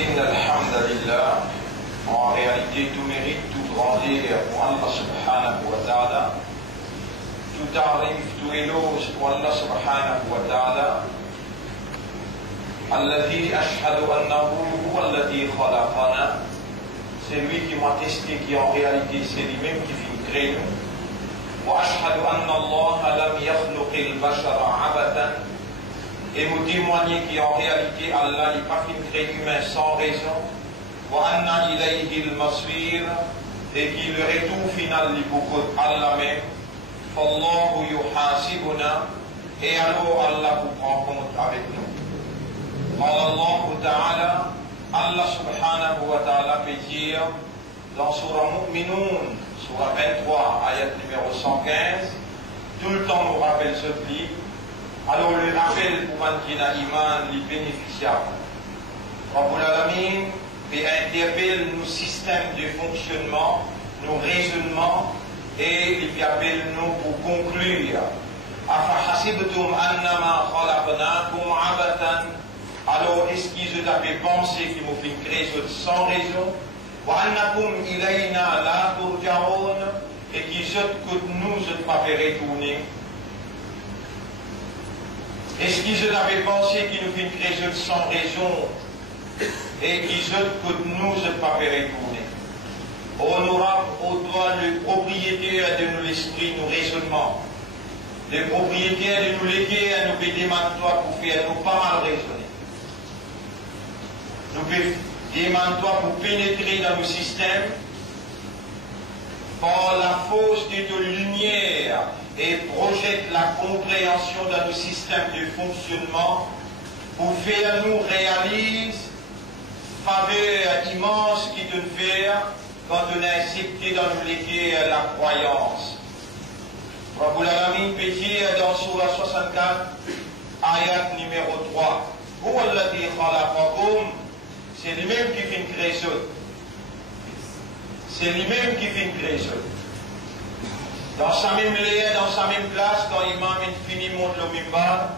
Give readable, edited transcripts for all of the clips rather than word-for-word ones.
إن الحمد لله en réalité tout mérite, tout grandeur pour Allah subhanahu wa ta'ala, tout tarif, tout éloge pour Allah subhanahu wa ta'ala, الذي أشهد أنه هو الذي خلقنا, c'est lui qui m'a testé, qui en réalité c'est lui-même qui fait créer nous. وأشهد أن الله لم يخلق البشر عبثا, et vous témoignez qu'en réalité Allah n'est pas fait créer l'humain sans raison. وأن إليه المصير, et qu'il le retour final est pour Allah même. فالله يحاسبنا, et alors Allah vous prend compte avec nous. قال الله تعالى, Allah subhanahu wa ta'ala peut dire dans Surah Mu'minun, Surah 23, ayat numéro 115, tout le temps nous rappelle ce pli. Alors le rappel pour Mankina Iman, les bénéficiaires. Rabbul Alamin interpelle nos systèmes de fonctionnement, nos raisonnements, et il appelle nous pour conclure. Afahasibtum annama khalaqnakum abathan, alors est-ce qu'ils avaient pensé qu'ils m'ont fait créer sans raison? Wa annakum ilayna la turja'un, et qu'ils que nous ne pas fait retourner? Est-ce qu'ils avaient pensé qu'ils nous fait créer sans raison, et qu'ils que nous ne pas fait retourner? Honorable au doigt le propriétaire de nous l'esprit, nos raisonnements, le propriétaire de nous léguer à nous demande-toi pour faire nous pas mal raisonner. Nous demande-toi pour pénétrer dans nos systèmes par la force de ta lumière et projette la compréhension dans nos systèmes de fonctionnement pour faire nous réaliser faveur immense qui te fait quand on a accepté dans nous léguer la croyance. Rabbul Alamin peut dire dans Surah 64, ayat numéro 3, Huwa alladhi khalaqakum, c'est lui-même qui fait une création. C'est lui-même qui fait une création. Dans sa même lieu, dans sa même place, quand l'imam fini monte le mimbar,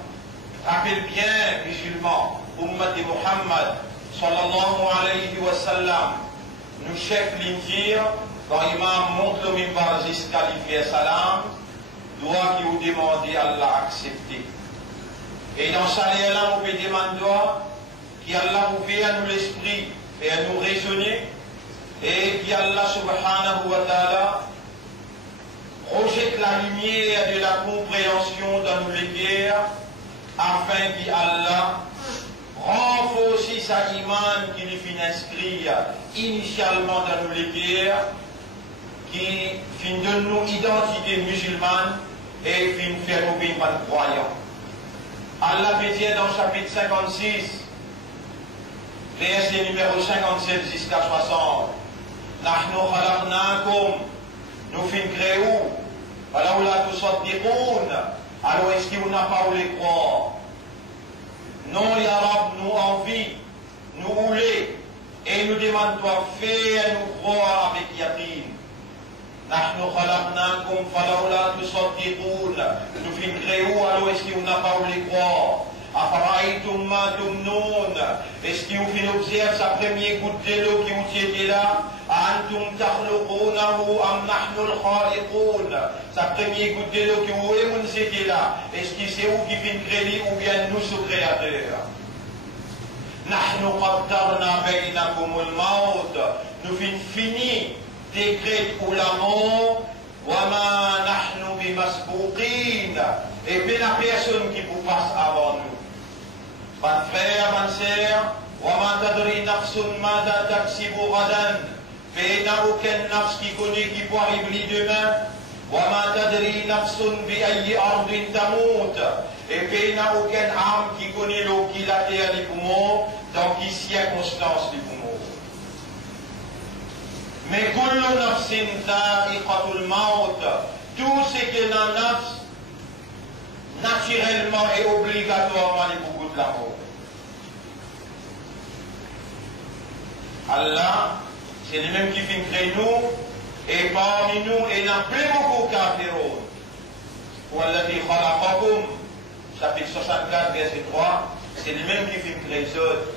rappelle bien, musulmans, Ummat de Muhammad, sallallahu alayhi wa sallam, nous chefs l'indir, quand l'imam monte le mimbar jusqu'à l'ifir salam, doit qui vous demander à Allah accepter. Et dans sa lieu là, on peut demander qu'Allah ouvre à nous l'esprit et à nous raisonner, et qu'Allah subhanahu wa ta'ala projette la lumière de la compréhension dans nos guerres, afin qu'Allah renforce sa iman qui lui fit inscrire initialement dans nos guerres, qui fin de nos identité musulmane et fin faire nous vivre en croyants. Allah peut dire dans le chapitre 56, verset numéro 57 jusqu'à 60, Nahnu khalaqnakum, nous fin créons, walaula tusaddiqoun, alors est-ce que vous n'avez pas voulu croire? Non, ya Rab, nous envie, nous voulons, et nous demandons faire nous croire avec yaqin. Nahnu khalaqnakum, walaula tusaddiqoun, nous fin créons, alors est-ce que vous n'avez pas voulu croire? Afara'aytum ma tumnoun, est-ce que vous observez sa première goutte de l'eau qui vous était là? Antum takhluqunahu am nahnu al-khaliqun, sa première goutte de l'eau qui vous était là, est-ce que c'est vous qui fin créer ou bien nous ce créateur? Nahnu qaddarna baynakum al-maut, nous fin fini décret pour la mort, wa ma nahnu bimasbouqin, et puis la personne qui vous passe avant nous. Mon frère, ma sœur, وَمَا تَدْرِي نَفْسٌ مَاذَا تَكْسِبُ غَدًا, mais il n'y a aucune nafs qui connaît qui peut arriver demain. وَمَا تَدْرِي نَفْسٌ بِأَيِّ أَرْضٍ تَمُوتُ, et puis il n'y a aucune âme qui connaît l'eau qui la terre des poumons, dans quelle circonstance des poumons. Mais كُلُّ نَفْسٍ ذَائِقَةُ الْمَوْتِ, tout ce qui est dans la nafs, naturellement et obligatoirement les beaucoup de la mort. Allah, c'est lui-même qui fait créer nous, et parmi nous, il n'y a plus beaucoup de kafirun. Walladhi khalaqakum, chapitre 64, verset 3, c'est lui-même qui fait créer les autres.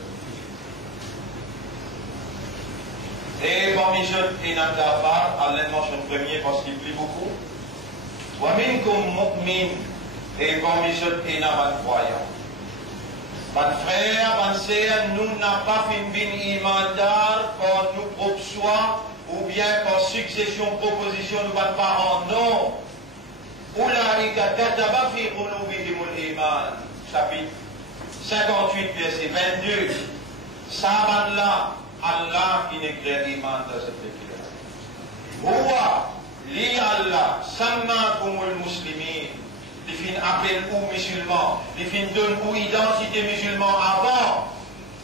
Et parmi eux, il y a Allah mentionne premier parce qu'il plie beaucoup. Wa minkum mu'min. Et parmi eux, il y a un croyant. Mes frères, mes sœurs, nous n'avons pas fait une imandar par nous propres choix ou bien par succession, proposition de nos parents. Non. Oulaïka kataba fi qulubihimul iman. Chapitre 58, verset 22. Saban-là, Allah qui éclaire l'iman dans cette lecture. Ouwa, li Allah, sammakumul muslimin. Les fins appellent aux musulmans, les fins donnent aux identité musulman avant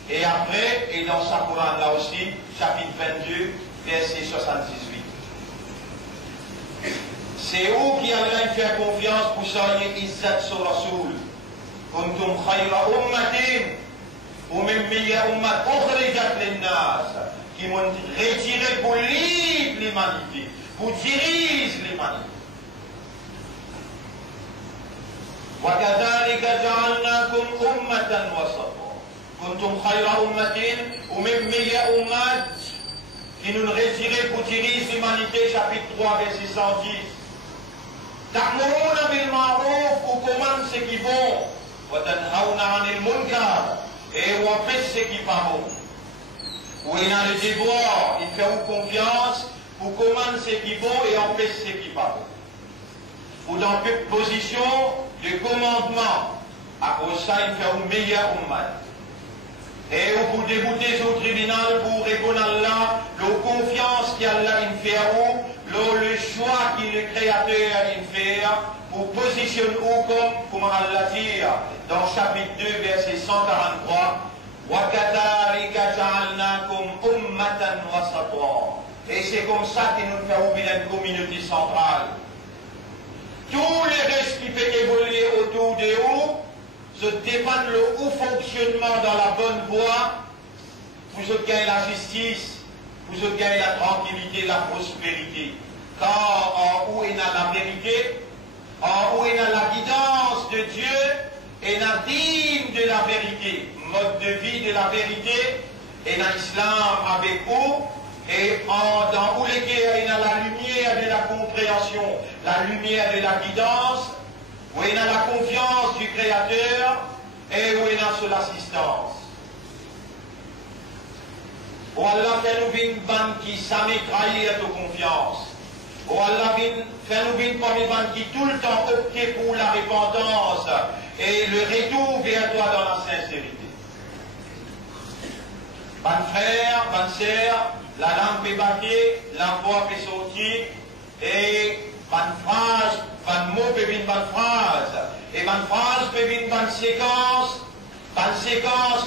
et après, et dans sa Coran là aussi, chapitre 22, verset 78. C'est où qui Allah fait confiance pour soigner Izzat sur Rasoul. Kuntum khayra ummatin, ou même meilleure ummat, ukhrijat linnas, qui m'ont retiré pour livre l'humanité, pour diriger l'humanité. وكذلك جعلناكم أمة وسطا كنتم خير أمة ومن أمات qui nous retirait pour tirer l'humanité chapitre 3 verset 110 تأمرون بالمعروف ou commande ce qui est bon وتنهون عن المنكر et on empêche ce qui n'est pas bon où il a le devoir il fait confiance pour commande ce qui est bon et empêche ce qui n'est pas bon ou dans une position de commandement, à cause de ça, il fait un meilleur ummat. Et pour débouter au tribunal, pour répondre à Allah, la confiance qu'Allah fait à vous, le choix que le Créateur fait, pour positionner comme Allah dit, dans chapitre 2, verset 143, وَكَذَلِكَ جَعَلْنَاكُمْ أُمَّةً وَسَطًا. Et c'est comme ça que nous faisons une communauté centrale. Tous les restes qui peuvent évoluer autour de vous se dépendent le haut fonctionnement dans la bonne voie pour se gagner la justice, pour se gagner la tranquillité, la prospérité. Car en haut il y a la vérité, en haut il y a la guidance de Dieu et la dîme de la vérité, mode de vie de la vérité, et dans l'islam avec vous. Et dans où il y a la lumière de la compréhension, la lumière de la guidance, où il y a la confiance du Créateur et où il y a sur l'assistance. Où Allah fait nous une bande qui jamais trahir de confiance. Où Allah fait nous une bande qui tout le temps opte pour la repentance et le retour vers toi dans la sincérité. Bonne frère, bonne sœur, la lampe est battée, la voix est sortie, et bonne phrase, bonne mot peut venir bonne phrase, et bonne phrase peut venir bonne séquence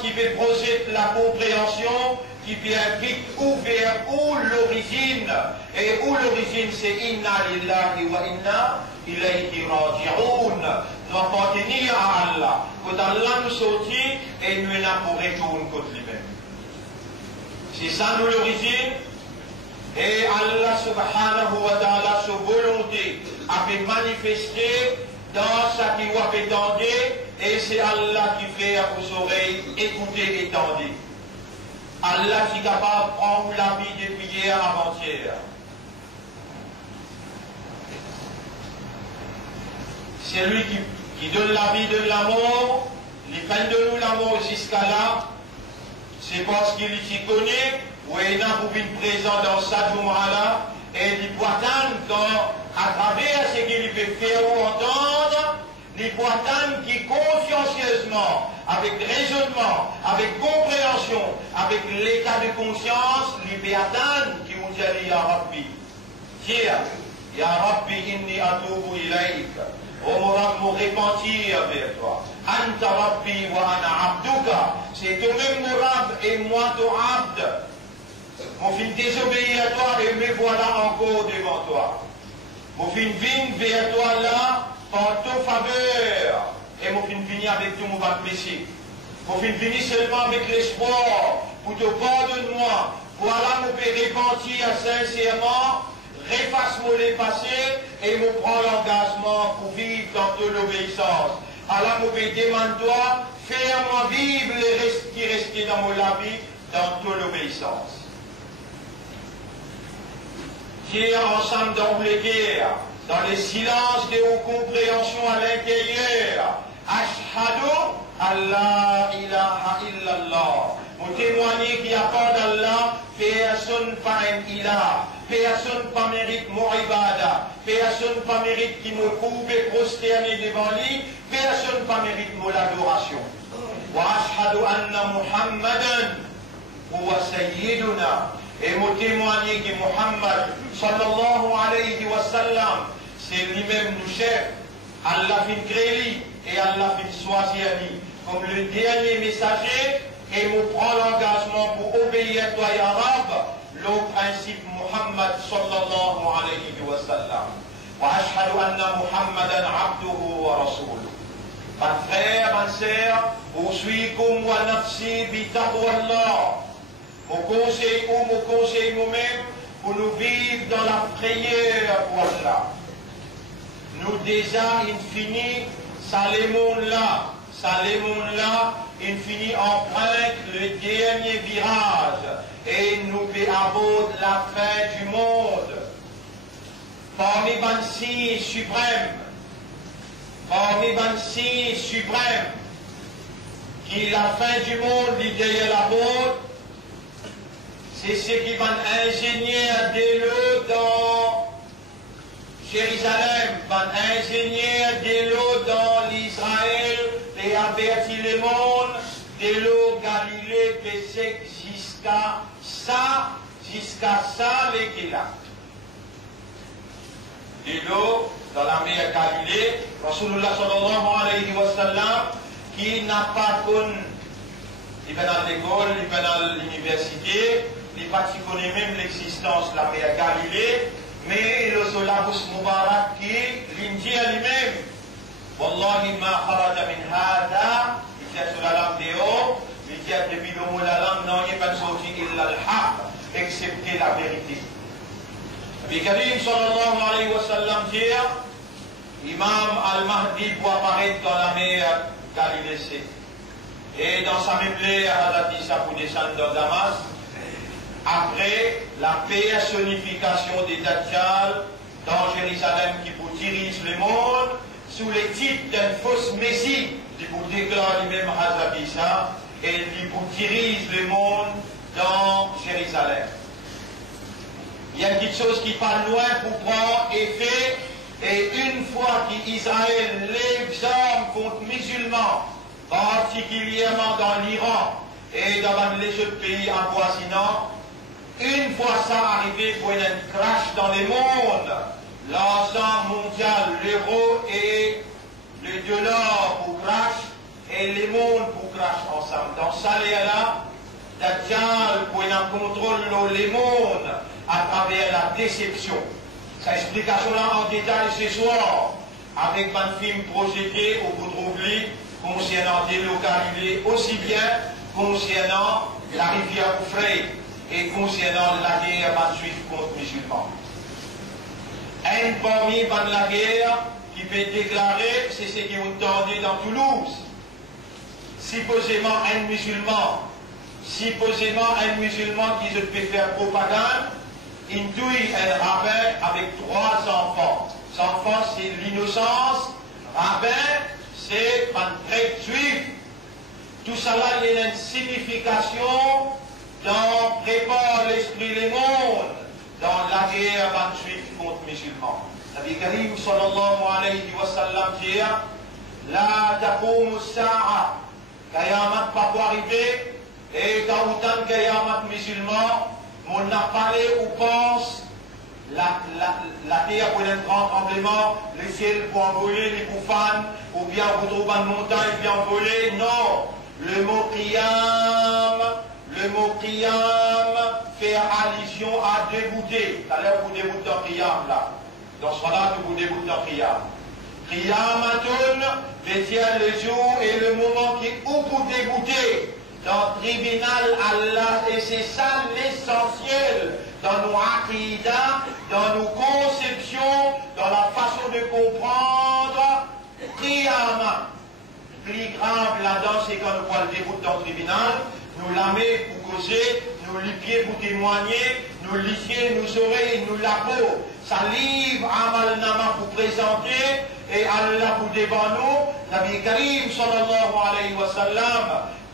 qui peut procéder la compréhension, qui peut impliquer où vers où l'origine, et où l'origine c'est inna lillahi wa inna ilayhi raji'un. Nous appartenons à Allah, quand Allah nous sortit, et nous sommes là pour retourner contre lui-même. C'est ça nous l'origine. Et Allah subhanahu wa ta'ala, sa volonté, a fait manifester dans sa qui a fait tendre, et c'est Allah qui fait à vos oreilles écouter et tendre. Allah qui est capable de prendre la vie depuis hier avant-hier. C'est lui qui donne la vie, donne l'amour, il fait de nous l'amour jusqu'à là. C'est parce qu'il s'y connaît, ou il a pour une présent dans sa journée-là, et il peut attendre à travers ce qu'il peut faire ou entendre, il peut attendre qui consciencieusement, avec raisonnement, avec compréhension, avec l'état de conscience, il peut attendre qui vous dit Ya Rabbi. Tiens, Ya Rabbi inni atubu ilayk. Oh mon Rab, me repentir vers toi. Anta Rabbi wa ana abduka. C'est toi-même mon Rab et moi ton abd. Mon fils désobéit à toi et me voilà encore devant toi. Mon fils vient vers toi là en ta faveur. Et mon fils vient avec tout mon péché. Mon fils vient seulement avec l'espoir pour te pardonner-moi. Voilà mon Père repentir sincèrement. Réfasse-moi les passés et me prends l'engagement pour vivre dans toute l'obéissance. Alors, mon Père, demande-toi, fais-moi vivre les restes qui restent dans mon vie, dans toute l'obéissance. dire ensemble dans les guerres, dans les silences de vos compréhensions à l'intérieur, Ashhadu Allah ilaha illallah. Vous témoignez qu'il n'y a pas d'Allah, personne pas un ilah, personne pas mérite mon ibada, personne pas mérite qui me coupe et prosterner devant lui, personne pas mérite mon adoration. Wa ashhadu anna Muhammadan huwa sayyiduna. Et vous témoignez que Muhammad sallallahu alayhi wa sallam, c'est lui-même nous chef. Allah fin créé et Allah fin choisir lui comme le dernier messager. Et nous prenons l'engagement pour obéir à toi, ya Rab, le principe Muhammad sallallahu alayhi wa sallam. Wa ashhadu anna Muhammadan abduhu wa rasuluhu. Mes frères, mes sœurs, usikum wa nafsi bi taqwallah. Mon conseil nous-mêmes pour nous vivre dans la prière pour Allah. Nous déjà infini, ça les mondes là, infini empreinte le dernier virage et nous aborde la fin du monde. Parmi les signes suprêmes, qui la fin du monde, l'idée la borde, c'est ce qui va ingénier dès l'eau dans Jérusalem, va ingénier dès l'eau dans l'Israël, et avertir le monde, dès l'eau Galilée, baissé jusqu'à ça, les là. Dès l'eau, dans la mer Galilée, Rasulullah sallallahu alayhi wa sallam, qui n'a pas connu, il va dans l'école, il va dans l'université, il va connaît même l'existence de la mer Galilée, mais le Solabus Mubarak qui l'indique lui-même. Wallahi ma kharaja min hada, il dit sur la langue de haut, il dit depuis le mot de la langue, non, il n'y a pas sorti illa al-haq, excepté la vérité. Nabi Karim sallallahu alayhi wa sallam dit, Imam al-Mahdi pour apparaître dans la mer Galilée. Et dans sa mémoire, Hazrat Isa pour descendre dans Damas, après la personnification des Dajjal dans Jérusalem qui vous dirige le monde, sous les titres d'un fausse messie, qui vous déclare lui-même Hazrat Isa, et qui vous dirige le monde dans Jérusalem. Il y a une petite chose qui parle loin pour prendre effet, et une fois qu'Israël l'exarme contre musulmans, particulièrement dans l'Iran et dans les autres pays avoisinants, une fois ça arrivé pour un crash dans le monde, l'ensemble mondial, l'euro et le dollar pour crash, et les mondes pour crash ensemble. Dans ça, là, Dajjal pour un contrôle les mondes à travers la déception. Cette explication-là en détail ce soir, avec un film projeté au bout de Rouvely, concernant des localités aussi bien concernant la rivière Oufrey et concernant la guerre juive contre les musulmans. Un parmi la guerre qui peut déclarer, c'est ce qui vous entendez dans Toulouse. Supposément un musulman qui se peut faire propagande, induit un rabbin avec 3 enfants. Les enfants, c'est l'innocence. Rabbin, c'est un trait juif. Tout cela, il y a une signification dans prépare l'esprit les mondes dans la guerre juive contre les musulmans. Nabi Karim sallallahu alayhi wa sallam dit la taqumu as-sa'a, Qayamat pas pour arriver, et dans autant Qayamat musulman, on a parlé ou pense la terre pour un grand tremblement, le ciel pour envoler les profanes, ou bien vous trouvez une montagne bien envolée. Non, le mot qiyam fait allusion à dégoûter. Tout à l'heure vous dégoûtez dans qiyam là. Dans ce cas-là, vous dégoûtez dans qiyam. Qiyamatun détient le jour et le moment qui où vous dégoûtez. Dans le tribunal Allah, et c'est ça l'essentiel dans nos aqidas, dans nos conceptions, dans la façon de comprendre Qiyamah. Plus grave là-dedans, c'est quand nous voit le dégoût dans le tribunal, nous la met pour causer, nous les pieds pour témoigner, nous lisiez, nous oreilles, nous la peau, sa livre Amal Nama pour présenter et Allah pour devant nous, Nabi Karim sallallahu alayhi wa sallam,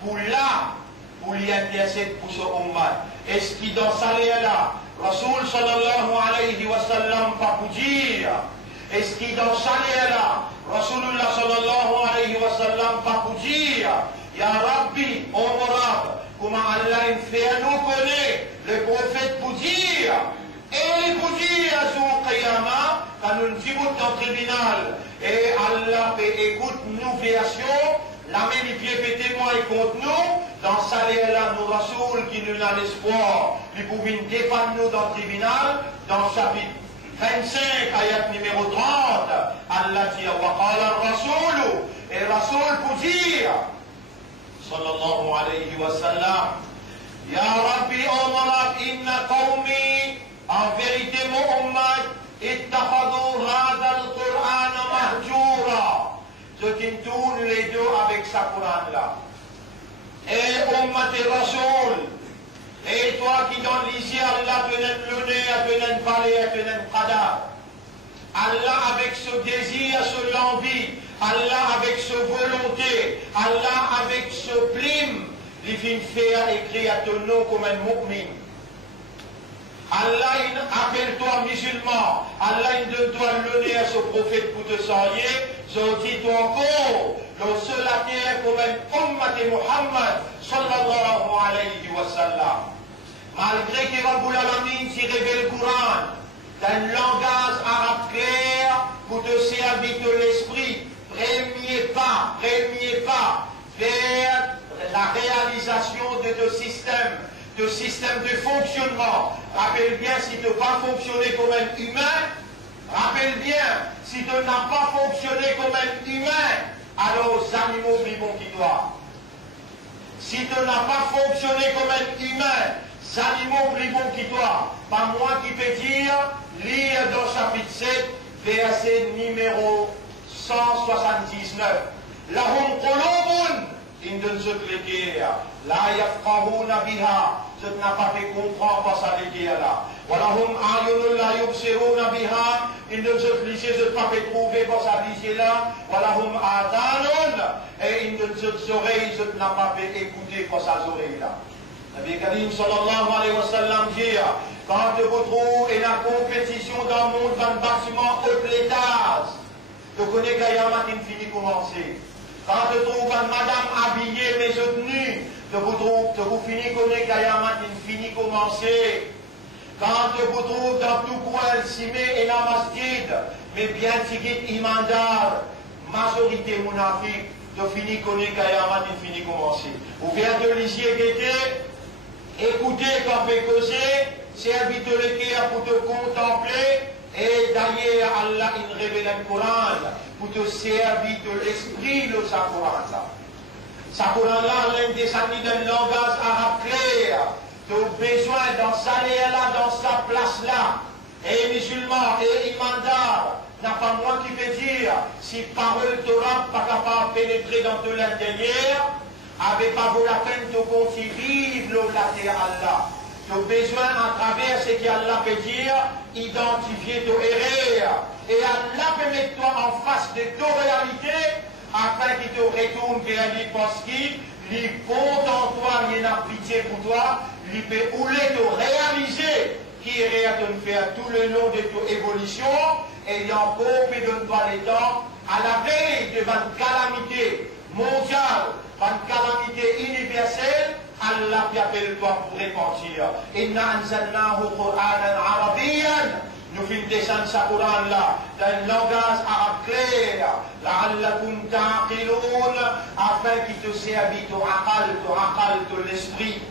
pour là, pour y intercéder pour ce ummat. Est-ce qu'il dans ça là, Rasoul sallallahu alayhi wa sallam pas pour dire, est-ce qu'il dans ça là, Rasulullah sallallahu alayhi wa sallam pas pour dire, Ya Rabbi, on Rab, comment Allah fait nous connaître le prophète pour dire, et pour dire à son qiyamah, quand nous nous disons dans le tribunal, et Allah écoute nous version, la même pied fait témoin contre nous, dans ça là, nous Rasoul qui nous a l'espoir, nous pouvons défendre nous dans le tribunal, dans le chapitre 25, ayat numéro 30, Allah dit, wa qala Rasoul, et Rasoul pour dire, sallallahu alayhi wa sallam, Ya Rabbi Omar, inna qawmi, en vérité mon ummat, ittakhadou hada al-Qur'an mahjoura, ceux qui tournent les deux avec sa Qur'an là. Et ummat et Rasoul, et toi qui donnes l'ici, Allah te donne le nez, te donne palais, te donne qadar. Allah avec ce désir, ce l'envie, Allah avec ce volonté, Allah avec ce prime, il vient faire écrire à ton nom comme un mu'min. Allah il appelle-toi musulman, Allah il donne-toi le nez à ce prophète pour te soigner, je dis-toi encore, le seul à terre comme un ummat de Muhammad sallallahu alayhi wa sallam. Malgré que Rabbul Alamin s'y révèle le Coran, d'un langage arabe clair pour te servir de l'esprit, premier pas vers la réalisation de deux systèmes de fonctionnement. Rappelle bien, si tu n'as pas fonctionné comme un humain, rappelle bien, si tu n'as pas fonctionné comme un humain, alors aux animaux vivants qui doivent. Si tu n'as pas fonctionné comme un humain, les animaux vivants qui doivent, pas moi qui peux dire, lire dans chapitre 7, verset numéro 179. Lahum qulubun, indun zutlikir, la yafqahuna biha, ce n'a pas fait comprendre par sa léguère là. Walahum ayunun la yubsiruna biha, indun zutlikir, ce n'a pas fait trouver par sa léguère là. Walahum adanun, et indun oreilles, ce n'a pas fait écouter par sa oreille là. Nabi Karim sallallahu alayhi wa sallam dit, quand vous trouvez la compétition dans le monde, dans le bâtiment haut l'étage, tu connais qu'Ayamat il finit commencer. Quand tu trouves une madame habillée, mais tenue, tu vous finis connais qu'Ayamat il finit commencer. Quand tu vous trouves dans tout coin, le cimé et la masjid, mais bien tigit imandar, majorité monafique, tu finis connais qu'Ayamat il finit commencer. Vous faites de l'isier d'été, écoutez quand fait causer, servir de l'équerre pour te contempler, et d'ailleurs Allah il révèle le Coran pour te servir de l'esprit de sa Coran là. Sa Coran là, l'un des amis d'un langage arabe clair, tu as besoin dans sa là, dans sa place là, et musulman et imandar, n'a pas moi qui peut dire, si parole Torah pas capable de pénétrer dans de l'intérieur, avec pas vaut la peine de continuer vivre la terre Allah. Tu as besoin, à travers ce qu'Allah peut dire, identifier ton erreur. Et Allah peut mettre toi en face de ton réalité, afin qu'il te retourne vers lui parce qu'il compte en toi, il y a pitié pour toi, il peut rouler te réaliser qui est à te faire tout le long de ton évolution, et il y a encore plus de toi les temps, à la veille devant une calamité mondiale, une calamité universelle, Allah t'appelle toi pour repentir. Inna anzalnahu Qur'anan Arabiyyan. Nous faisons descendre sa Coran là, dans un langage arabe clair, la'allakum ta'qiloun, afin qu'il te servit ton aqal, ton l'esprit.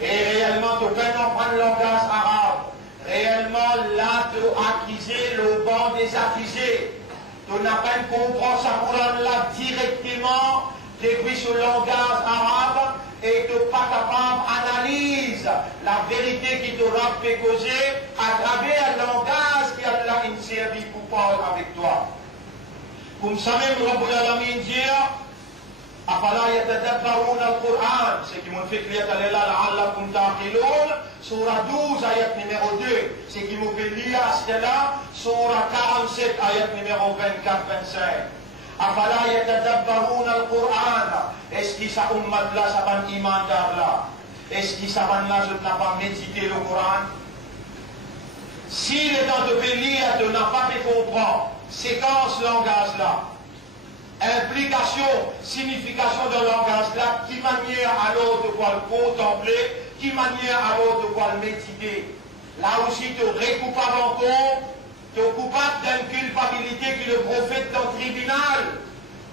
Et réellement, tu peux apprendre le langage arabe. Réellement, là, tu as acquisé le banc des accusés. Tu n'as pas comprendre sa Coran là directement, depuis ce langage arabe, et que pas capable d'analyser la vérité qui t'aura fait causer à travers le langage qui a là une servi pour parler avec toi. Comme ça même, Rabbul Alamin dit, أفلا يتدبرون القرآن ce qui m'ont fait lire لعلكم تعقلون Surah 12 ayat numéro 2 ce qui m'ont fait lire cela Surah 47 ayat numéro 24-25 أفلا يتدبرون القرآن est-ce que ça ummat là ça va iman là est-ce que ça va là je n'ai pas médité le Coran s'il est dans de lire tu n'as pas fait comprendre séquence langage là implication, signification de langage-là, qui manière à l'autre de quoi le contempler, qui manière à l'autre de quoi le méditer. Là aussi, tu es coupable en compte, tu es coupable d'une culpabilité qui le prophète dans le tribunal,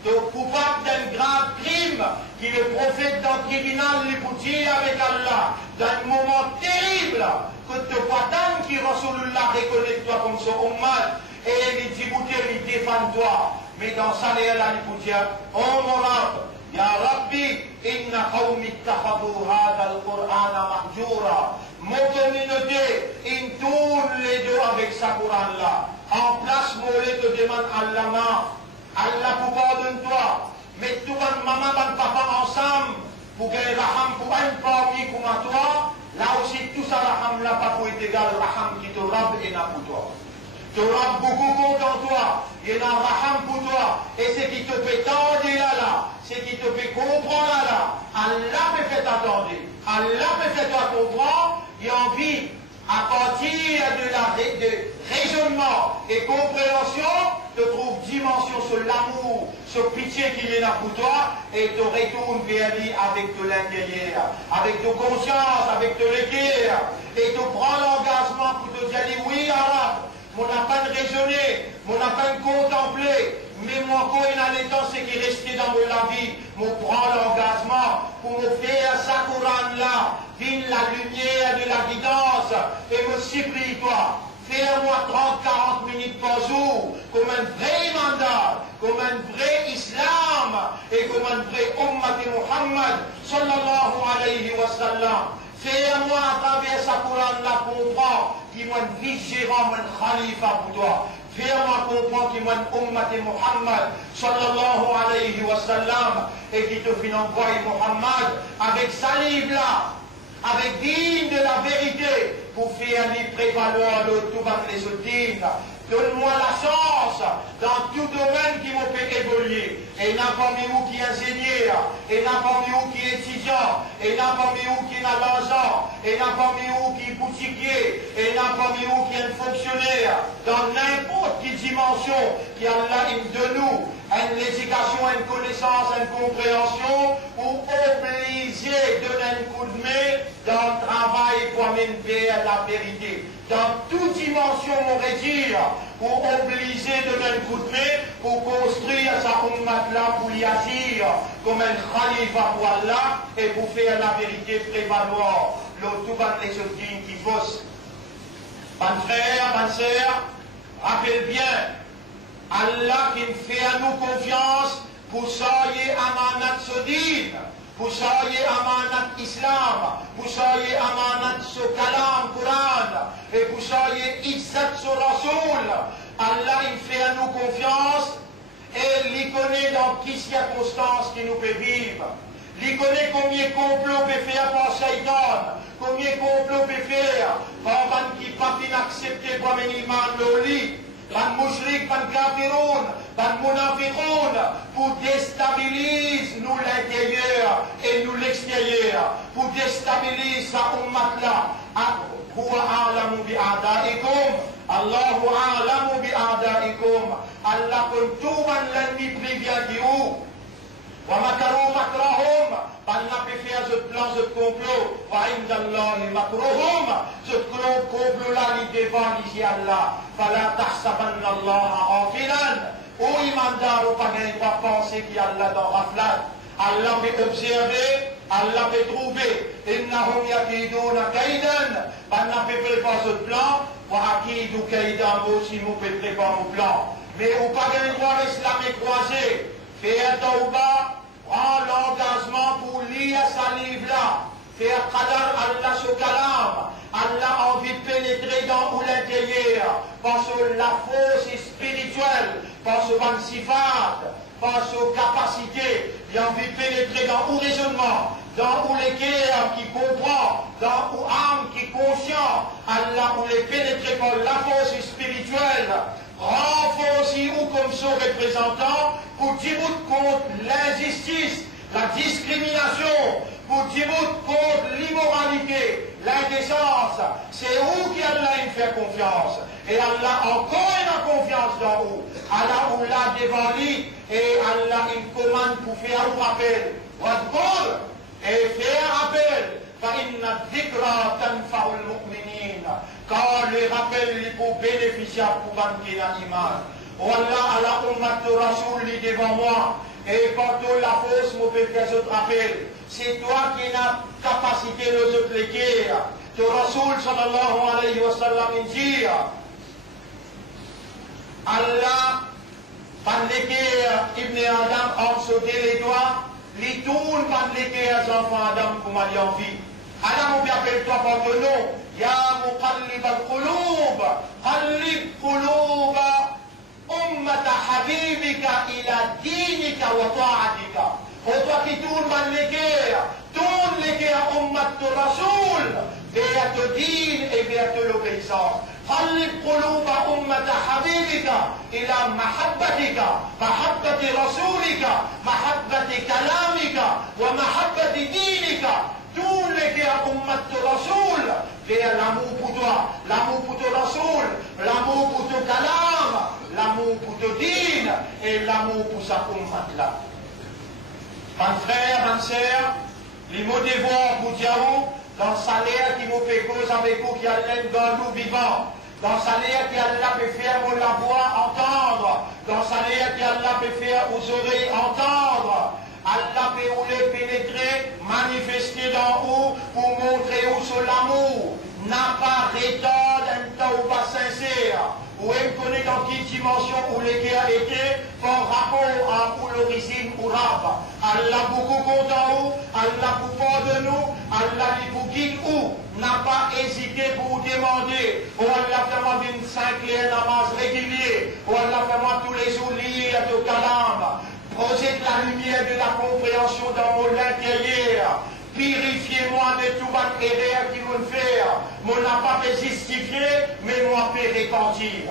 tu es coupable d'un grave crime qui le prophète dans le tribunal lui dire avec Allah, d'un moment terrible, que tu ne qui Rasulullah reconnaît-toi comme son ummat, et il dit, il défend-toi. Mais dans ça, il dit, oh mon Rabb, Ya Rabbi, inna qawmi ittakhadhu hadha al-Qur'an mahjura. Mon communauté, ils tournent les deux avec sa Coran-là. En place, mon te demande Allah, Allah pour pardonne-toi. Mais tout le maman et papa ensemble, pour gagner raham, pour un parmi comme à toi, là aussi, tout ça, raham, là, pas pour être égal, raham qui te Rabb et n'a pour toi. Tu auras beaucoup compte en toi, il y en a un raham pour toi, et ce qui te fait tendre là, ce qui te fait comprendre là, Allah me fait attendre, Allah me fait toi comprendre, et envie, à partir de raisonnement et compréhension, te trouve dimension sur l'amour, sur pitié qu'il y a pour toi, et te retourne vers lui avec de l'intérieur, avec de conscience, avec de l'équerre, et te prends l'engagement pour te dire oui, arabe. Mon n'a pas de raisonner, mon n'a pas de contempler, mais moi, quand il a les temps, c'est qui est resté dans la vie, mon prend l'engagement pour me faire sa couronne là, vigne la lumière de la guidance, et me supplie toi, fais-moi 30-40 minutes par jour, comme un vrai mandat, comme un vrai islam, et comme un vrai ummat Muhammad, sallallahu alayhi wa sallam. Fais-moi à travers sa couronne là comprendre qu'il m'a un vice-gérant, un khalifa pour toi. Fais-moi comprendre qu'il m'a un ummat Muhammad, sallallahu alayhi wa sallam, et qui te fait envoyer Muhammad avec sa livre là, avec digne de la vérité, pour faire lui prévaloir le tout par les autres dignes. Donne-moi la chance dans tout domaine qui me fait évoluer. Et n'a pas mis où qui est ingénieur, et n'a pas mis où qui est étudiant, et n'a pas mis où qui est l'argent, et n'a pas mis où qui est boutiquier, et n'a pas mis où qui est un fonctionnaire. Dans n'importe quelle dimension qui a là de nous, une éducation, une connaissance, une compréhension, ou obligé de donner un coup de main dans le travail pour amener vers la vérité. Dans toute dimension, on va dire, pour obliger de donner un coup de main, pour construire sa ummat là, pour y agir comme un khalifa pour Allah, et pour faire la vérité prévaloir. Tout les autres qui bossent. Bonne frère, bonne sœur, rappelle bien, Allah qui fait à nous confiance pour soyez amanat sodine, pour soyez amanat islam, pour soyez amanat so kalam Quran, et pour soyez izzat so rasoul. Allah il fait à nous confiance et il connaît dans quelles circonstances qui nous peut vivre. Il connaît combien de complots peut faire par Shaitan, combien de complots peut faire par gens qui ne peuvent pas accepter comme un iman de lit. Ban mushrik, ban kafiroun, ban munafiqoun, pour déstabiliser nous l'intérieur et nous l'extérieur, pour déstabiliser sa ummat là. Huwa a'lamu bi a'daikum, Allahu a'lamu bi a'daikum. Allah kuntum l'ennemi plus bien que vous. Wa makaru makrahum, ban n'a pas fait ce plan, ce complot. Wa indallahi makruhum, ce complot là, il défend ici Allah. Fala tahsabanna Allah ghafilan. Ou imandar ou pas gagner pas penser qu'il y a Allah dans Raflat. Allah peut observer, Allah peut trouver. Innahum yakiduna kaidan. Ban n'a pas préparé ce plan. Wa akidu kaidan aussi nous peut préparer mon plan. Mais ou pas gagner droit l'islam est croisé. Faire tauba, prendre l'engagement pour lire sa livre là. Faire qadar Allah sur kalam. Allah a envie de pénétrer dans l'intérieur. Parce que la force est spirituelle. Parce que sifat. Parce aux capacités il a envie de pénétrer dans le raisonnement, dans où les cœurs qui comprend, dans où âme qui conscient, Allah, où les pénétrer par la force spirituelle, renforcer ou comme son représentant, pour dire contre l'injustice, la discrimination, pour dire contre l'immoralité, l'indécence. C'est où qu'Allah il fait confiance. Et Allah encore il a confiance dans où. Allah ou là devant lui, et Allah il commande pour faire un rappel. Et faire appel. Car le rappel est pour bénéficier pour banquer l'animal. Wallah, Allah ummat de Rasoul est devant moi. Et quand la force me fait faire ce rappel, c'est toi qui as la capacité de te léguer. Le Rasoul sallallahu alayhi wa sallam dit Allah, par l'équerre, Ibn Adam, en sauté les doigts, les tourne par l'équerre, les enfants Adam, pour m'aller en vie. Allah, mon père, appelle-toi par ton nom. Ya muqallib al-qulub, qallib quluba. أمة حبيبك إلى دينك وطاعتك. وتوى qui tourne dans l'équerre, tourne l'équerre أمة الرسول vers te dire et vers te l'obéissance. قلب قلوب أمة حبيبك إلى محبتك، محبة رسولك، محبة كلامك ومحبة دينك. Tourne l'équerre أمة الرسول vers l'amour pour toi, l'amour pour ton Rasoul, l'amour pour ton kalam, l'amour pour ton din et l'amour pour sa ummat-là. Mon frère, ma sœur, les mots de voix pour Diaou, dans sa l'air qui nous fait cause avec vous, qui a l'air dans nous vivants, dans sa l'air qui Allah peut faire vous la voix entendre, dans sa l'air qui Allah peut faire aux oreilles entendre. Allah peut vous les pénétrer, manifester d'en haut pour montrer où sur l'amour. N'a pas retard d'un tauba sincère. Où elle connaît dans quelle dimension où les guerres étaient par rapport à où l'origine arabe. Allah beaucoup content où, Allah pour pardonner nous, Allah vous guide où. N'a pas hésité pour vous demander. Où Allah fait moi d'une cinquième namaz régulier. Où Allah fait moi tous les jours liés à ton calame. Projette la lumière de la compréhension dans mon intérieur. Purifiez-moi de tout votre erreur qui vous fait. Mon n'a pas fait justifier, mais moi fait repentir.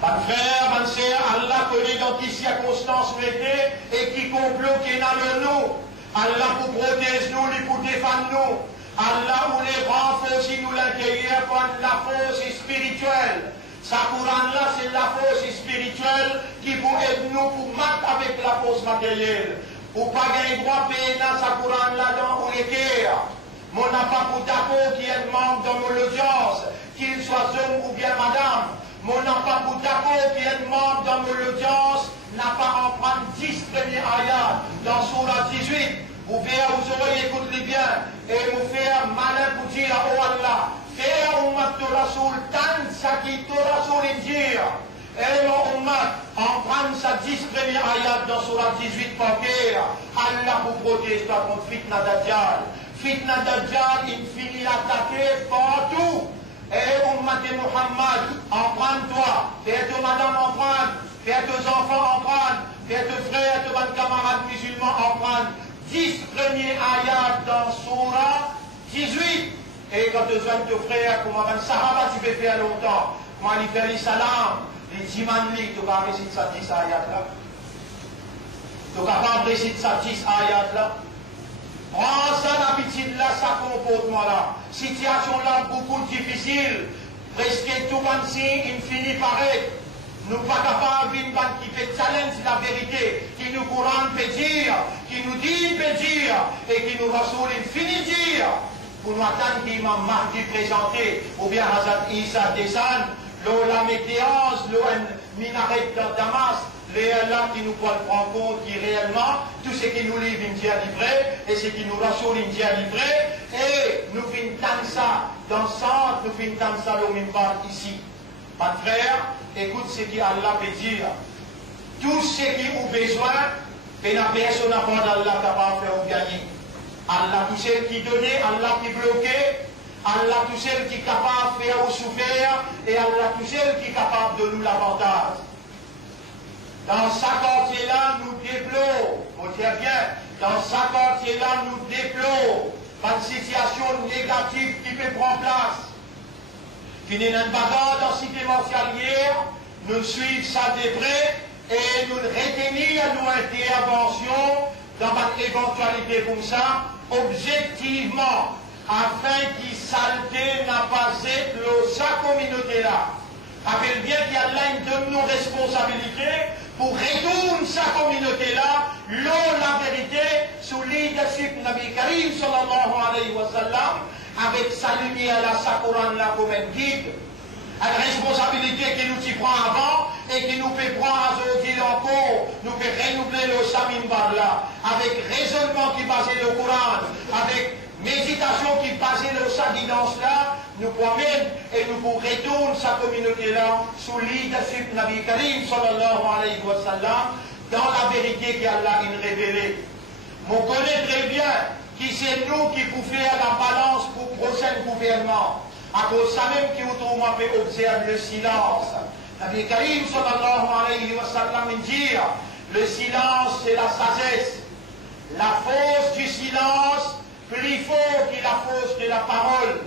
Mon frère, ma sœur, Allah connaît dans quelles circonstances nous étions et qui complot qui est dans nous. Allah pour protéger nous, lui pour défendre nous. Allah pour les renforcer nous l'intérieur par la force spirituelle. Sa Coran-là, c'est la force spirituelle qui vous aide nous pour battre avec la force matérielle. Pour pas gagner droit payer dans sa Coran-là dans l'équerre. Mon n'a pas pour d'accord qui est membre dans l'audience, qu'il soit homme ou bien madame. Mon n'a pas pour d'accord qui est membre dans l'audience, n'a pas en prendre 10 premiers ayats dans Surah 18. Vous verrez, vous aurez écoutez bien, et vous faire malin pour dire à Allah. Fais ummat de Rasoul, tant ça qui te Rasoul dire. Et mon ummat, en prendre sa 10 premiers ayats dans Surah 18 par cœur, Allah vous protège toi contre Fitna Dajjal. Fitna Dajjal, il finit l'attaquer partout. Et ummat de Muhammad, en prendre toi, fais ton madame en prendre, fais tes enfants en prendre, fais tes frères, tes camarades musulmans en prendre. 10 premiers ayats dans Surah 18. Et quand tu as ton frère, comme un Sahaba, tu peux faire longtemps. Comment il fait les salam, les imamlis, tu vas réciter ça 10 ayats là. Tu es capable de réciter ça 10 ayats là. Prends ça l'habitude là, ça comportement là. Situation là beaucoup difficile. Presque tout le monde il finit par être. Nous ne sommes pas capables d'une bande qui fait challenge la vérité, qui nous courant peut dire, qui nous dit peut dire, et qui nous rassure, il finit dire. Pour nous attendre l'imam Mahdi présenté, ou bien Hazrat Isa descend, la météance, le minaret de Damas, les là qui nous prennent en compte qui réellement, tout ce qui nous livre, il dit à livrer, et ce qui nous rassure, il dit à livrer, et nous finissons ça dans le centre, nous finissons ça au même part ici. Mon frère, écoute ce qu'Allah peut dire. Tout ce qui ont besoin, et la personne n'a pas d'Allah capable de faire ou gagner. Allah tout seul qui donnait, Allah qui bloquait, Allah tout seul qui est capable de faire ou souffrir, et Allah tout seul qui est capable de nous l'avantage. Dans ce quartier-là, nous déplorons, on tient bien, dans ce quartier-là, nous déplorons une situation négative qui peut prendre place. Qui n'est une bagarre dans la cité martiale hier, nous suivons ça de près et nous retenir à nos interventions dans une éventualité comme ça, objectivement, afin que saleté n'a pas été sa communauté-là. Rappelle bien qu'il y a là une de nos responsabilités pour retourner sa communauté-là, l'eau, la vérité, sous leadership Nabi Karim sallallahu alayhi wa sallam, avec sa lumière là, sa Coran là comme un guide. Une responsabilité qui nous y prend avant et qui nous fait prendre aujourd'hui encore, nous fait renouveler le Samimbar là, avec raisonnement qui basait le Coran, avec méditation qui basait le sa guidance là, nous promène et nous pour retourner sa communauté là, sous leadership Nabi Karim sallallahu alayhi wa sallam, dans la vérité qu'Allah a révélée. On connaît très bien qui c'est nous qui pouvons faire la balance pour le prochain gouvernement. À cause de ça même qui autrement fait observer le silence. Nabi Karim sallallahu alayhi wa sallam dit, le silence c'est la sagesse. La force du silence, plus fort que la force de la parole.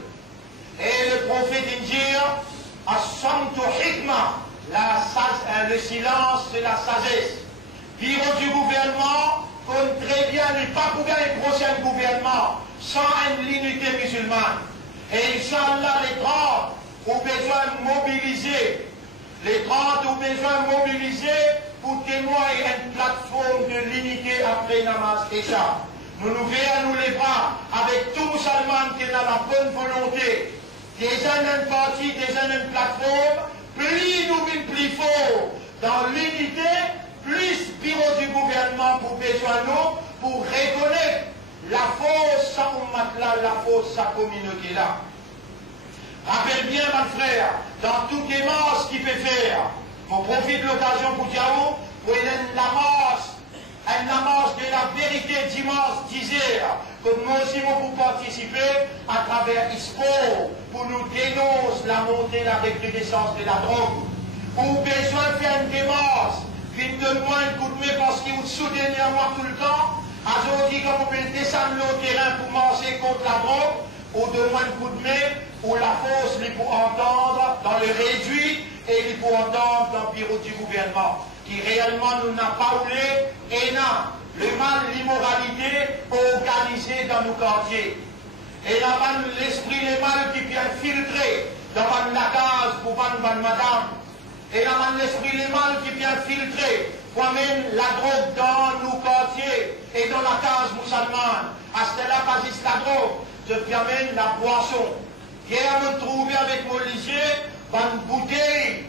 Et le prophète dit, as-samtu hikma, le silence c'est la sagesse. Bureau du gouvernement, comme très bien, n'est pas pour gagner le prochain gouvernement sans une unité musulmane. Et Inch'Allah, les 30 ont besoin de mobiliser. Les 30 ont besoin de mobiliser pour témoigner une plateforme de l'unité après Namaz Isha. Nous nous verrons nous les bras avec tout musulman qui a la bonne volonté. Des une partie, des une plateforme, plus nous vîmes plus fort dans l'unité, plus bureau du gouvernement pour besoin nous, pour reconnaître la force sa ummat-là, la force sa communauté-là. Rappelle bien, mon frère, dans toutes les marches qu'il peut faire, on profite de l'occasion pour dire, pour la marche de la vérité dimanche 10h, comme nous aussi pour participer à travers ISPO, pour nous dénoncer la montée, la recrudescence de la drogue. Ou besoin de faire une démarche, vite de moi un coup de main parce qu'ils vous soutiennent à moi tout le temps. Aujourd'hui, comme on peut descendre le terrain pour marcher contre la drogue, ou de moins de coup de main, ou la force, les pour entendre dans le réduit et les pour entendre dans le bureau du gouvernement, qui réellement nous n'a pas voulu, et n'a le mal, l'immoralité organisée dans nos quartiers. Et là, l'esprit, le mal qui vient filtrer dans la case pour madame. Et là, l'esprit, le mal qui vient filtrer même la drogue dans nos quartiers et dans la case musulmane. À cela, pas juste la drogue, je viens la boisson. Hier, on trouvé avec mon lycée une bouteille.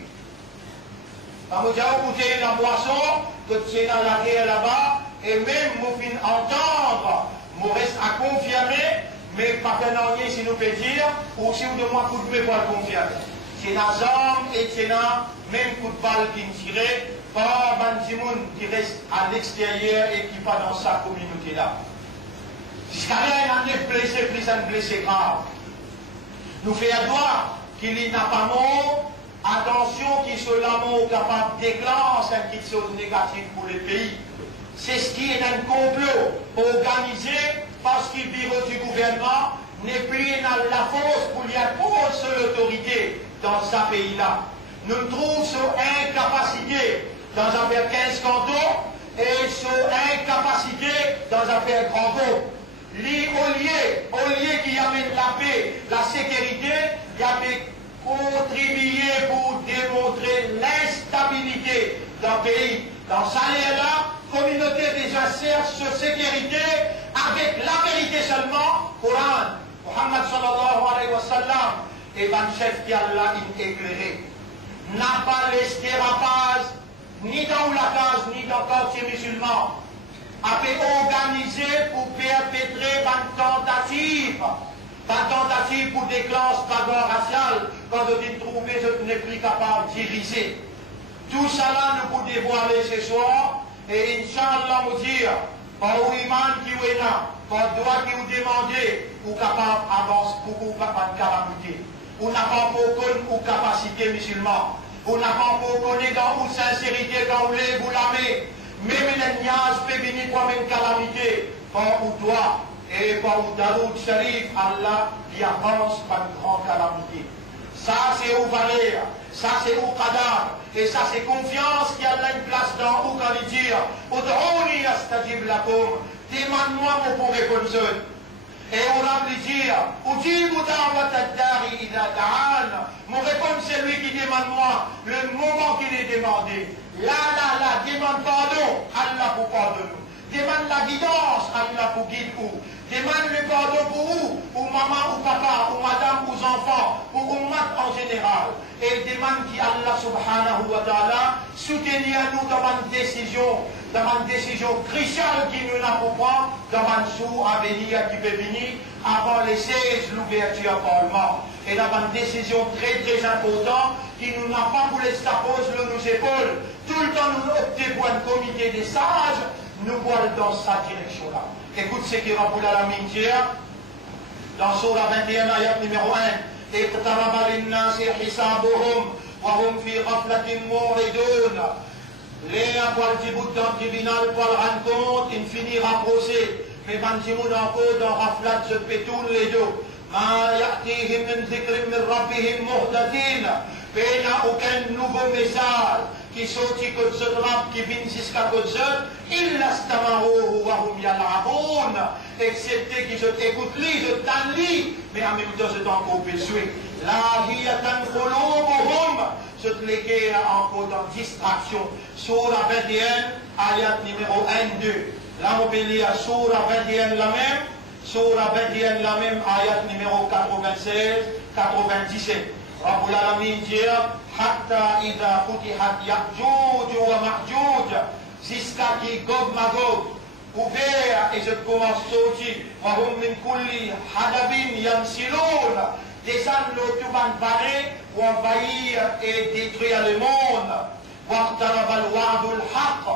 Quand vous avez bouteille la boisson, que c'est dans la guerre là-bas, et même, mon fin entendre, mon reste à confirmer, mais pas rien si nous peut dire, ou si vous demandez coup de main pour le confirmer. C'est dans l'arme et c'est dans même coup de balle qui me tirait. Pas Bandimoun qui reste à l'extérieur et qui va dans sa communauté-là. Jusqu'à là, il y a un blessé, plus un blessé grave. Nous faisons voir qu'il n'a pas mort, attention qu'il soit l'amour capable de déclencher une petite chose négative pour le pays. C'est ce qui est un complot organisé parce que le bureau du gouvernement n'est plus dans la force pour y imposer l'autorité dans ce pays-là. Nous nous trouvons sur incapacité dans l'affaire 15 cantons et sur incapacité dans l'affaire Grand Gaulle. Au lieu qui amène la paix, la sécurité, il avait contribué pour démontrer l'instabilité d'un pays. Dans ce là, communauté déjà cherche sur sécurité avec la vérité seulement, Coran, Muhammad sallallahu alayhi wa sallam, et ben chef qui Allah éclairé. N'a pas laissé dérapage ni dans la case, ni dans le quartier musulman, a été organisé pour perpétrer une tentative pour déclencher bagarre raciale, quand je dis trouver, je n'ai plus capable de diriger. Tout cela nous pouvons dévoiler ce soir, et Inch'Allah nous dire, par l'Iman qui est là, par le droit qui vous demandez, ou capable d'avancer, pour vous capable de calamité. On n'a pas pour capacité musulmane. On n'a pas pour connaître dans une sincérité, dans daoulé, boulamé, même les nias, pébini, quoi, même calamité, quand ou toi, et quand ou Daoud Sharif, Allah, qui avance par une grande calamité. Ça, c'est au valeur, ça, c'est au qadar, et ça, c'est confiance qui a une place dans où quand il dit, Ud'ouni astajib lakum, demande-moi, vous pourrez répondre. Et on va lui dire, Ujibu da'wat ad-dari idha da'an, mon réponse c'est lui qui demande moi, le moment qu'il est demandé. Là, demande pardon, Allah pour pardonner. Demande la guidance, Allah pour guide où. Demande le pardon pour où, pour maman ou papa, ou madame, ou enfants, pour ummat en général. Et demande qu'Allah subhanahu wa ta'ala soutenir nous dans une décision cruciale qui nous n'a pas prendre, dans un jour à venir qui peut venir avant les 16 l'ouverture du Parlement. Et dans une décision très très importante qui nous n'a pas voulu s'apposer nos épaules. Tout le temps nous optons pour un comité des sages, nous voyons dans sa direction-là. Écoute ce que Rabbul Alamin dit dans Surah 21, ayat numéro 1. اقترب للناس حسابهم وهم في غفلة معرضون. Les appartibouts dans le tribunal pour le rendre compte, il finira procès. Mais Banjimoun encore dans Raflat se pétoune les deux. Ma ya'tihim min dhikrim min rabbihim muhdathin. Mais il n'y a aucun nouveau message qui sortit que ce drap qui vient jusqu'à Kodzot. Il l'astamarouhu wa hum yal'aboun. Excepté qu'ils écoutent lui, je t'en lis. Mais en même temps, c'est encore besoin. La hiyatan qulubuhum. Ce qui encore dans distraction. Surah 21, ayat numéro 1-2. Là, on peut lire Surah 21 la même. Surah 21 la même, ayat numéro 96-97. Rabbul Alamin dit Hatta idha futihat Ya'juj wa Ma'juj. Jusqu'à qui Gog Magog ouvert et je commence à sortir. Wa hum min kulli hadabin yansiloun. Descendre l'autoban barré pour envahir et détruire le monde. Waqtarab al-wa'dul haqq.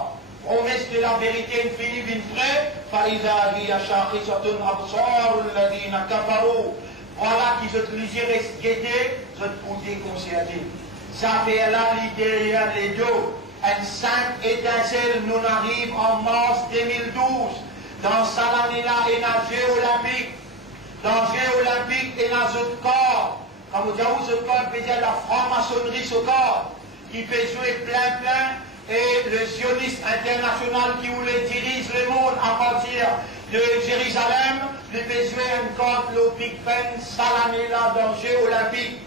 Promesse de la vérité infinie vient près. Fa'idha hiya shakhisatun absarul ladina kafaru. Voilà qui je te lisais guetter, je te pour déconcerter. Ça fait là l'idée, les deux. Une sainte étincelle nous arrive en mars 2012. Dans Salamina et la Jeux olympique. Dans Jeux olympique et dans ce corps. Comme vous dites, ce corps peut dire la franc-maçonnerie, ce corps. Qui peut jouer plein. Et le sioniste international qui voulait diriger le monde à partir de Jérusalem, le besoin encore le Big Ben, Salamina dans Jeux olympiques.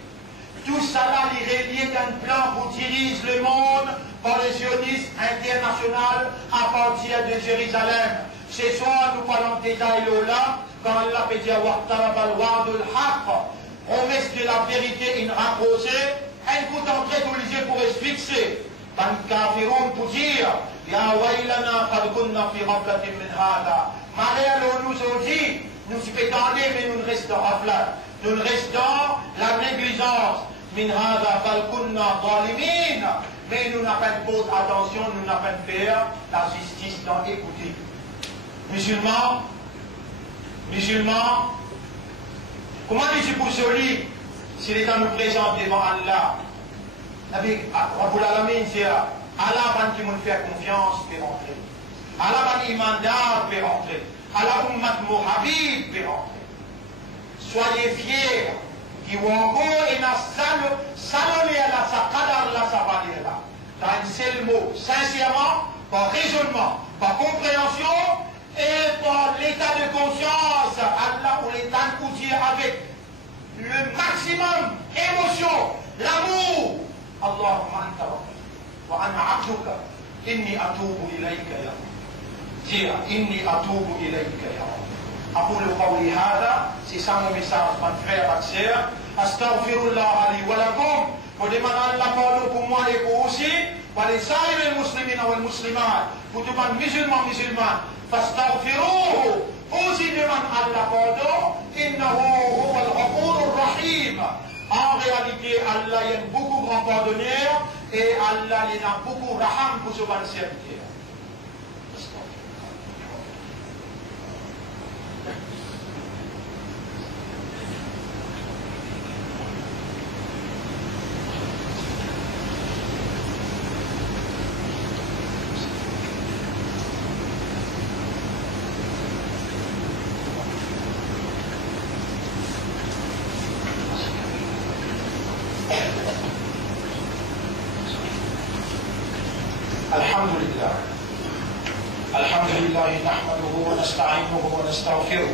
Tout ça là, il est relié d'un plan pour diriger le monde par le sioniste international à partir de Jérusalem. Ce soir, nous parlons de détails là, quand Allah peut dire Waqtarab al-wa'dul haqq, promesse de la vérité in rapprochée, un coup d'entrée obligé pour se fixer. Ban kafirun pour dire Ya waylana qad kunna fi ghaflatin min hada. Malheur nous dit, nous sommes pétardés, mais nous restons raflat. Nous restons la négligence. Min hada qad kunna zalimin. Mais nous n'avons pas posé attention, nous n'avons pas fait la justice dans écouter. Musulmans, comment dit-il pour celui s'il est à nous présenter devant Allah? Avec Rabbul Alamin, c'est Allah qui nous fait confiance peut rentrer. Allah qui mandat peut rentrer. Allah ummat Muhabib peut rentrer. Soyez fiers qui ont encore et n'a salonné à la sa qadar la sa valeur là. Dans un seul mot, sincèrement, par raisonnement, par compréhension et par l'état de conscience, Allah ou l'état de dire avec le maximum d'émotion, l'amour. اللهم أنت ربي وأنا عبدك إني أتوب إليك يا رب. Dire إني أتوب إليك يا رب. أقول قولي هذا c'est ça mon message mon frère et sœur. أستغفرullah لي ولكم. Je demande Allah pardon pour moi et pour aussi pour les saïrs muslimines et muslimat. Pour tout le monde musulman. فاستغفروه. Aussi demande Allah pardon. إنه هو الغفور الرحيم. En réalité, Allah est beaucoup grand pardonneur et Allah il a beaucoup raham pour ce bon serviteur. الحمد لله الحمد لله نحمده ونستعينه ونستغفره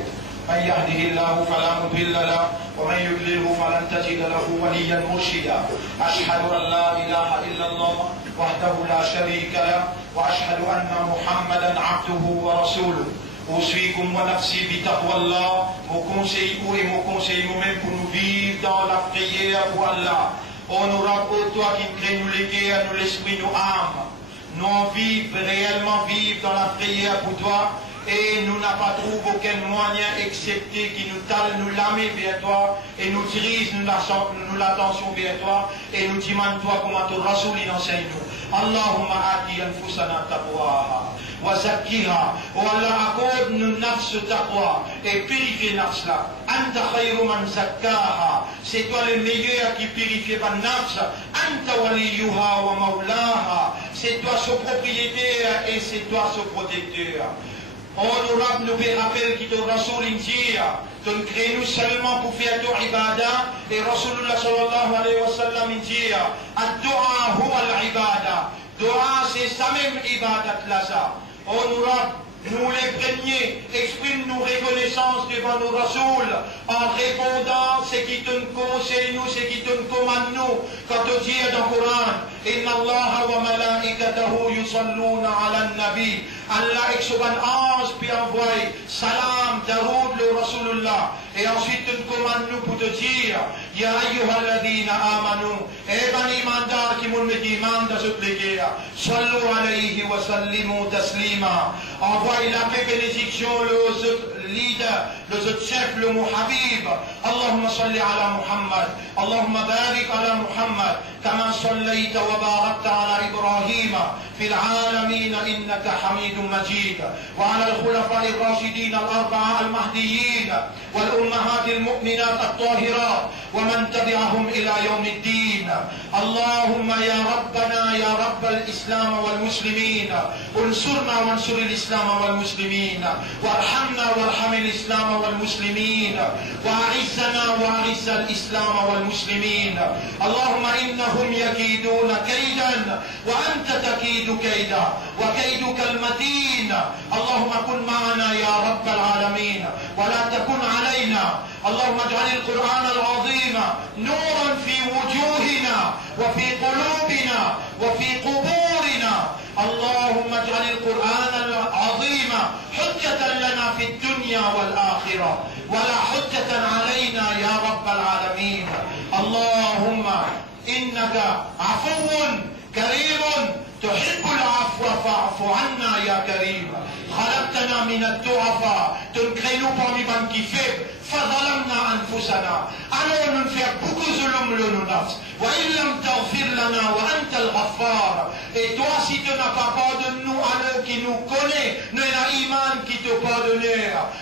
من يهده الله فلا مضل له ومن يضلله فلن تجد له وليا مرشدا أشهد أن لا إله إلا الله وحده لا شريك له وأشهد أن محمدا عبده ورسوله أوصيكم ونفسي بتقوى الله mon conseil nous-mêmes pour nous vivre dans la prière pour Allah. Honorable ô toi qui crée nous les guerres, nous l'esprit, nous âmes. Nous en vivre, réellement vivre dans la prière pour toi. Et nous n'avons pas trouvé aucun moyen excepté qui nous tale, nous l'aimer vers toi et nous dirige nous l'attention vers toi et nous demande toi comment ton Rasoul il enseigne nous. Allahumma ati anfusana taqwaha wa zakkiha wa Allah accorde nous nafs taqwa et purifie nafs là. Anta khayru man zakkaha, c'est toi le meilleur qui purifie ta nafs. Anta waliyuha wa maulaha, c'est toi son propriétaire et c'est toi son protecteur. Honorable, nous rappelle qui ton Rasoul dit, tu nous crées nous seulement pour faire ton ibadah, et Rasulullah sallallahu alayhi wa sallam dit, ad-du'a huwa al-ibadah. Dua c'est ça même ibadat là ça. Honorable, nous les premiers, exprime nos reconnaissance devant nos Rasoul en répondant ce qui te conseille nous, ce qui te commande nous. Quand on dit dans le Coran, Inna Allah wa malaikatahu yusalluna ala nabi. Allah avec son ange puis envoie salam, daroud le Rasulullah. Et ensuite tu nous commandes nous pour te dire, Ya ayyuhalladhina amanu, et ben imandar qui m'ont dit iman dans cette guerre. Sallu alayhi wa sallimu taslima. Envoie la paix bénédiction le leader, le chef, le muhabib. Allahumma salli ala Muhammad. Allahumma barik ala Muhammad. كما صليت وباركت على إبراهيم في العالمين إنك حميد مجيد وعلى الخلفاء الراشدين الأربعة المهديين والأمهات المؤمنات الطاهرات ومن تبعهم إلى يوم الدين. اللهم يا ربنا يا رب الإسلام والمسلمين انصرنا وانصر الإسلام والمسلمين وارحمنا وارحم الإسلام والمسلمين وأعزنا وأعز الإسلام والمسلمين. اللهم إنهم يكيدون كيدا وأنت تكيد كيدا وكيدك المتين. اللهم كن معنا يا رب العالمين ولا تكن علينا. اللهم اجعل القرآن العظيم نورا في وجوهنا وفي قلوبنا وفي قبورنا. اللهم اجعل القرآن العظيم حجة لنا في الدنيا والآخرة ولا حجة علينا يا رب العالمين. اللهم إنك عفو كريم تحب العفو فاعف عنا يا كريم. خلقتنا من الضعفاء, تنكرنوا parmi من qui faible, فظلمنا أنفسنا. Alors nous faisons beaucoup de zulm le nafs. وإن لم تغفر لنا وأنت الغفار. Et toi si tu n'as pas pardonné nous alors qui nous connaît, nous avons iman qui te pardonne.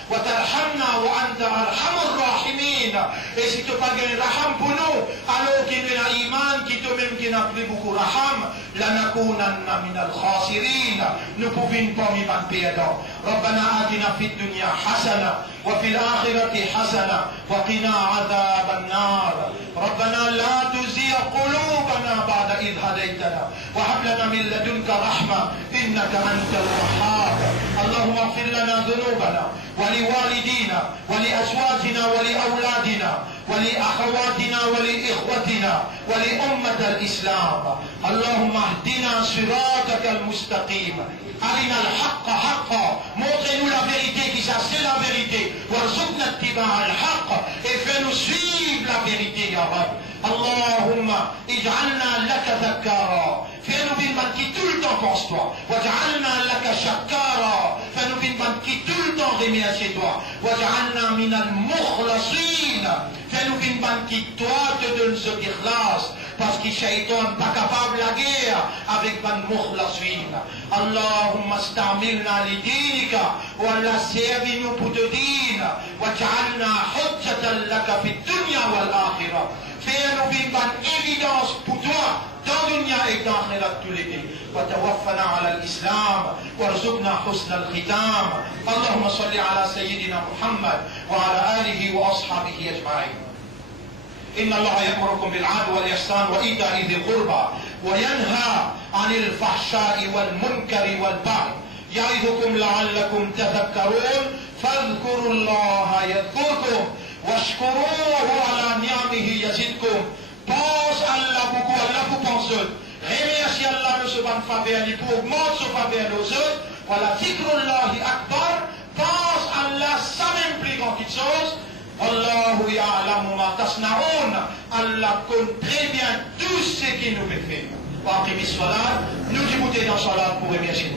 وترحمنا وأنت أرحم الراحمين. Et si tu n'as pas gagné raham pour nous, alors qui nous avons iman qui te même qui n'a plus beaucoup raham, لنكونن من الخاسرين. Nous pouvons pas m'y perdre. ربنا آتنا في الدنيا حسنة وفي الآخرة حسنة وقنا عذاب النار. ربنا لا تزغ قلوبنا بعد إذ هديتنا وهب لنا من لدنك رحمة إنك أنت الوهاب. اللهم اغفر لنا ذنوبنا ولوالدينا ولأزواجنا ولأولادنا ولأخواتنا ولإخوتنا ولأمة الإسلام. اللهم اهدنا صراطك المستقيم. أرنا الحق حقا, montrez-nous la vérité qui ça c'est la vérité. وارزقنا اتباع الحق, et fais-nous suivre la vérité يا رب. اللهم اجعلنا لك ذكارا, fais-nous une bande qui tout le temps pense toi. واجعلنا لك شكارا, fais-nous une bande qui tout le temps remercie toi. واجعلنا من المخلصين, fais-nous une bande qui toi te donne ce ikhlas, parce que shaitan pas capable la guerre avec ban mukhlasin. Allahumma astamilna li dinika wa la servinu pour te din waj'alna hujjatan laka fi dunya wal akhirah. Fais-nous une bonne évidence pour toi dans dunya et dans akhirat tous les deux. وتوفنا على الإسلام وارزقنا حسن الختام. اللهم صل على سيدنا محمد وعلى آله وأصحابه أجمعين. إن الله يأمركم بالعدل والإحسان وإيتاء ذي القربى وينهى عن الفحشاء والمنكر والبغي يعظكم لعلكم تذكرون فاذكروا الله يذكركم واشكروه على نعمه يزدكم. Pense Allah beaucoup, Allah vous pense. Remercie Allah de ce bon faveur, il pour augmenter ce faveur aux autres. Voilà, zikrullahi akbar. Pense Allah, ça même plus grand quelque chose. Allahu ya'lamu ma tasna'un. Allah connaît très bien tout ce qui nous fait faire. Nous écouter dans Salat pour remercier.